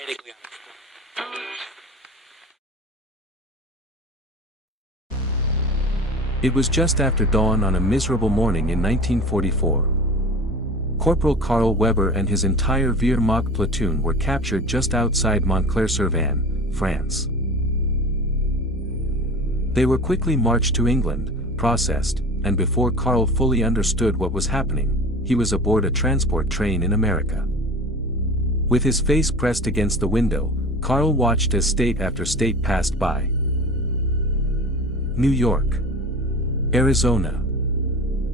medically unexplained. It was just after dawn on a miserable morning in 1944. Corporal Karl Weber and his entire Wehrmacht platoon were captured just outside Montclair-sur-Vanne, France. They were quickly marched to England, processed, and before Karl fully understood what was happening, he was aboard a transport train in America. With his face pressed against the window, Karl watched as state after state passed by. New York, Arizona,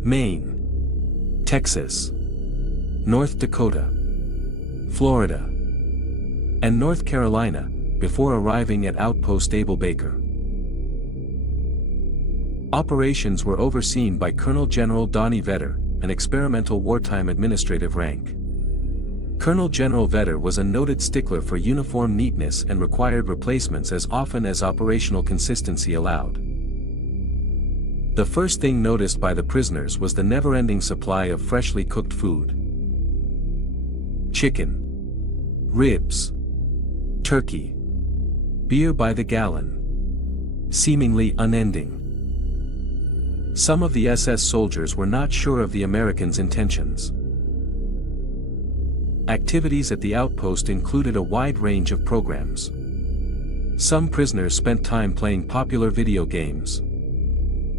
Maine, Texas, North Dakota, Florida, and North Carolina, before arriving at Outpost Able Baker. Operations were overseen by Colonel General Donnie Vetter, an experimental wartime administrative rank. Colonel General Vetter was a noted stickler for uniform neatness and required replacements as often as operational consistency allowed. The first thing noticed by the prisoners was the never-ending supply of freshly cooked food. Chicken, ribs, turkey, beer by the gallon, seemingly unending. Some of the SS soldiers were not sure of the Americans' intentions. Activities at the outpost included a wide range of programs. Some prisoners spent time playing popular video games.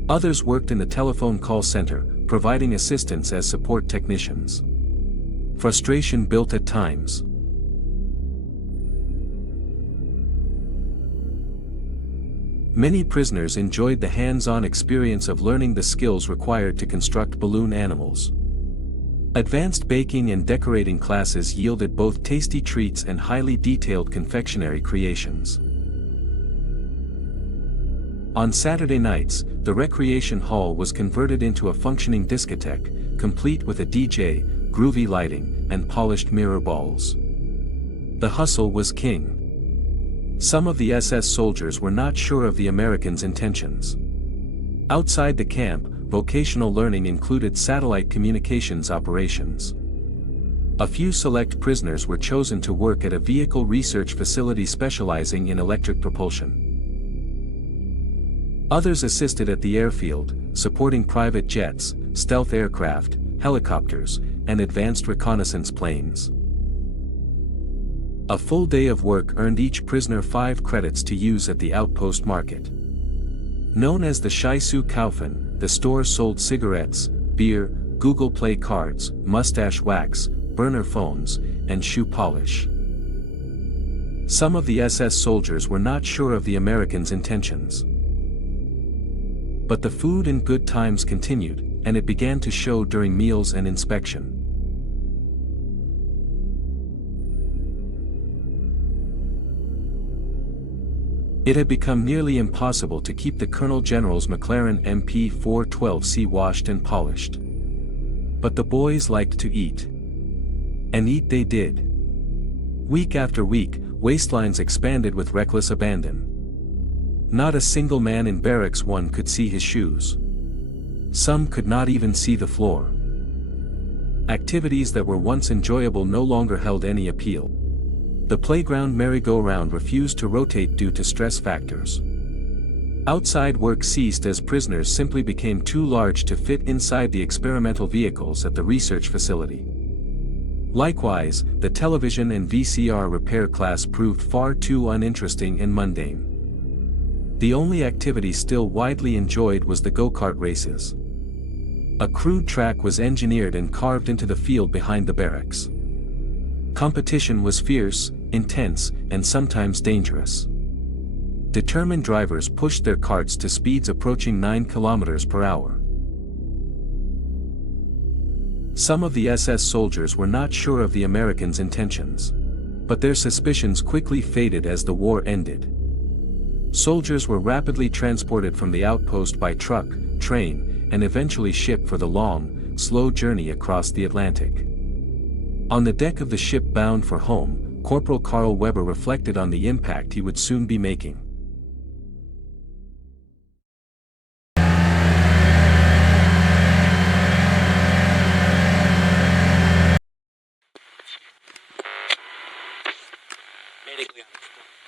Others worked in the telephone call center, providing assistance as support technicians. Frustration built at times. Many prisoners enjoyed the hands-on experience of learning the skills required to construct balloon animals. Advanced baking and decorating classes yielded both tasty treats and highly detailed confectionery creations. On Saturday nights, the recreation hall was converted into a functioning discotheque, complete with a DJ, groovy lighting, and polished mirror balls. The hustle was king. Some of the SS soldiers were not sure of the Americans' intentions. Outside the camp, vocational learning included satellite communications operations. A few select prisoners were chosen to work at a vehicle research facility specializing in electric propulsion. Others assisted at the airfield, supporting private jets, stealth aircraft, helicopters, and advanced reconnaissance planes. A full day of work earned each prisoner 5 credits to use at the outpost market. Known as the Scheissu-Kaufen, the store sold cigarettes, beer, Google Play cards, mustache wax, burner phones, and shoe polish. Some of the SS soldiers were not sure of the Americans' intentions. But the food and good times continued, and it began to show during meals and inspection. It had become nearly impossible to keep the Colonel General's McLaren MP 412C washed and polished. But the boys liked to eat. And eat they did. Week after week, waistlines expanded with reckless abandon. Not a single man in barracks one could see his shoes. Some could not even see the floor. Activities that were once enjoyable no longer held any appeal. The playground merry-go-round refused to rotate due to stress factors. Outside work ceased as prisoners simply became too large to fit inside the experimental vehicles at the research facility. Likewise, the television and VCR repair class proved far too uninteresting and mundane. The only activity still widely enjoyed was the go-kart races. A crude track was engineered and carved into the field behind the barracks. Competition was fierce, intense, and sometimes dangerous. Determined drivers pushed their carts to speeds approaching 9 kilometers per hour. Some of the SS soldiers were not sure of the Americans' intentions. But their suspicions quickly faded as the war ended. Soldiers were rapidly transported from the outpost by truck, train, and eventually shipped for the long, slow journey across the Atlantic. On the deck of the ship bound for home, Corporal Karl Weber reflected on the impact he would soon be making. medically understood.